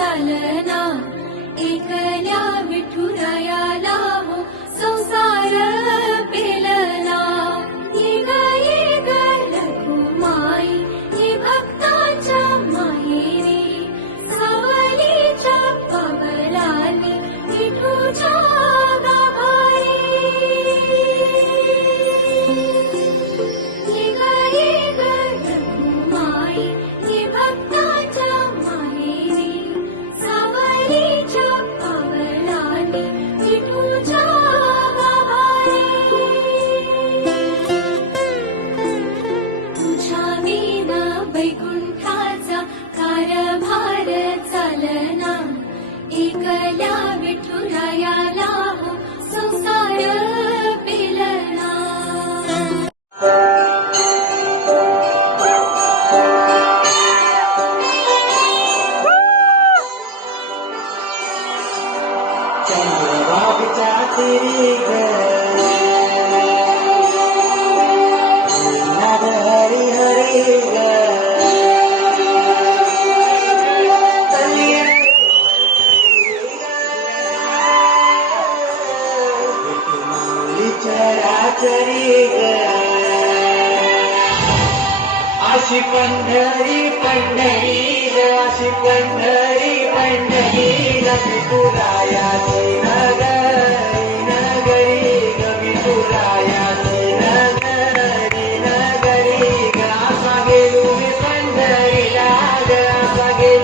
चालना एकल्या विठुरायाला हो संसार पेलना ये ग रघुमाई ये भक्ताच्या माहेरी सावलीच्या पवलाली विठूच्या गाभारी ये ग रघुमाई ये भक्ताच्या माहेरी सावलीच्या पवलाली विठूच्या गाभारी तुझ्या विना वैकुंठाचा कारभार चालना एकल्या विठुरायाला हो संसार पेलना चंद्रभागेच्या तीरी ग नाद हरी हरी ग चराचरी ग अशी पंढरी पंढरी ग अशी पंढरी पंढरी ग विठुरायाची नगरी नगरी ग विठुरायाची नगरी नगरी ग असा गेलो मी पंढरीला ग असा गेलो